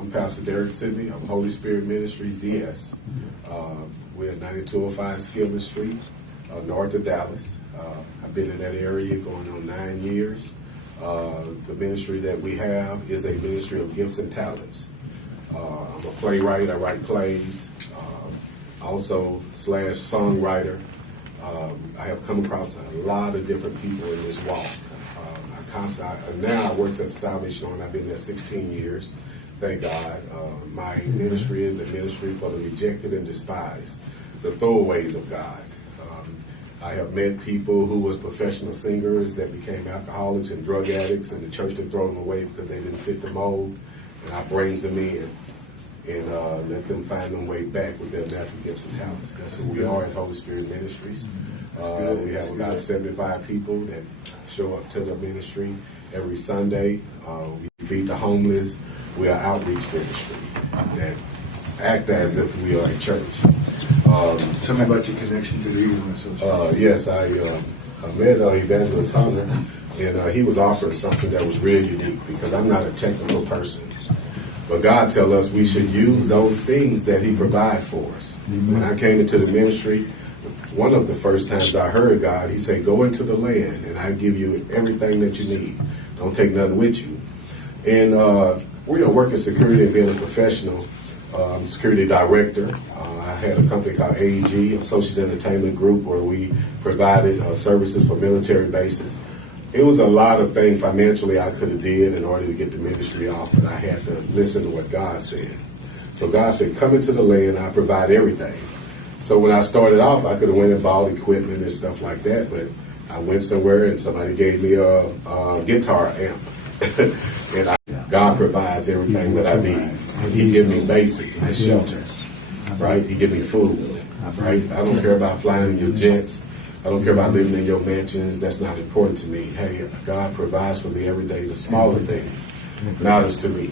I'm Pastor Derek Sidney of Holy Spirit Ministries, DS. We're at 9205 Skillman Street, north of Dallas. I've been in that area going on 9 years. The ministry that we have is a ministry of gifts and talents. I'm a playwright. I write plays. Also / songwriter. I have come across a lot of different people in this walk. Now I work at the Salvation Army. I've been there 16 years. Thank God. My ministry is a ministry for the rejected and despised, the throwaways of God. I have met people who was professional singers that became alcoholics and drug addicts, and the church had thrown them away because they didn't fit the mold. And I brings them in and let them find their way back with their natural gifts and talents. That's who we are at Holy Spirit Ministries. We have about 75 people that show up to the ministry every Sunday. We feed the homeless. We are outreach ministry that act as if we are a church. Tell me about your connection to the EaglesWing Association. Yes, I met Evangelist Hunter, and he was offering something that was really unique because I'm not a technical person. But God tell us we should use those things that he provide for us. Mm-hmm. When I came into the ministry, one of the first times I heard God, he said, go into the land and I give you everything that you need. Don't take nothing with you. And we work in security and being a professional. Security director. I had a company called AEG, Associates Entertainment Group, where we provided services for military bases. It was a lot of things financially I could have did in order to get the ministry off, but I had to listen to what God said. So God said, come into the land, I provide everything. So when I started off, I could have went and bought equipment and stuff like that, but I went somewhere and somebody gave me a guitar amp. And God provides everything that I need. He give me basic and shelter, right? He give me food, right? I don't care about flying in your jets. I don't care about living in your mansions. That's not important to me. Hey, God provides for me every day, the smaller things matters to me.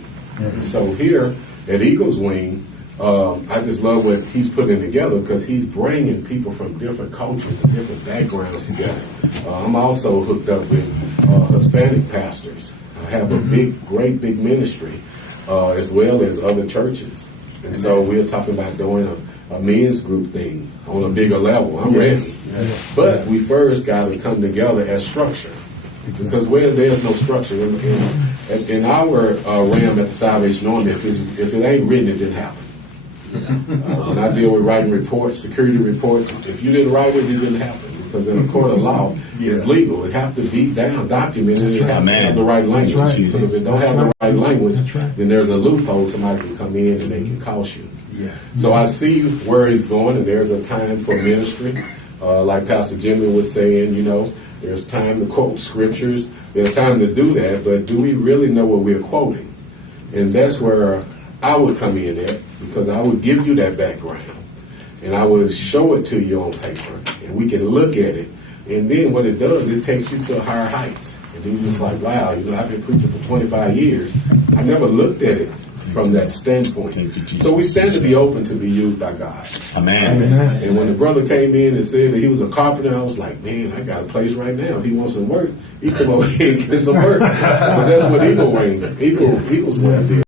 So here at EaglesWing, I just love what he's putting together because he's bringing people from different cultures and different backgrounds together. I'm also hooked up with Hispanic pastors. I have a great big ministry, as well as other churches. And so we're talking about doing a men's group thing on a bigger level. I'm ready. Yes. But we first got to come together as structure. Because where there's no structure, in our realm at the Salvation Army, if it ain't written, it didn't happen. When I deal with writing reports, security reports, if you didn't write it, it didn't happen. Because in a court of law, it's legal. It has to be documented. It has to have the right language. Because if it don't have the right language, then there's a loophole. Somebody can come in and they can cost you. So I see where he's going, and there's a time for ministry. Like Pastor Jimmy was saying, there's time to quote scriptures. There's time to do that, but do we really know what we're quoting? And that's where I would come in at, because I would give you that background. And I would show it to you on paper, and we can look at it. And then what it does, it takes you to higher heights. And then you're just like, wow, I've been preaching for 25 years. I never looked at it from that standpoint. So we stand to be open to be used by God. Amen. And when the brother came in and said that he was a carpenter, I was like, man, I got a place right now. If he wants some work, he come over here and get some work. But that's what EaglesWing did.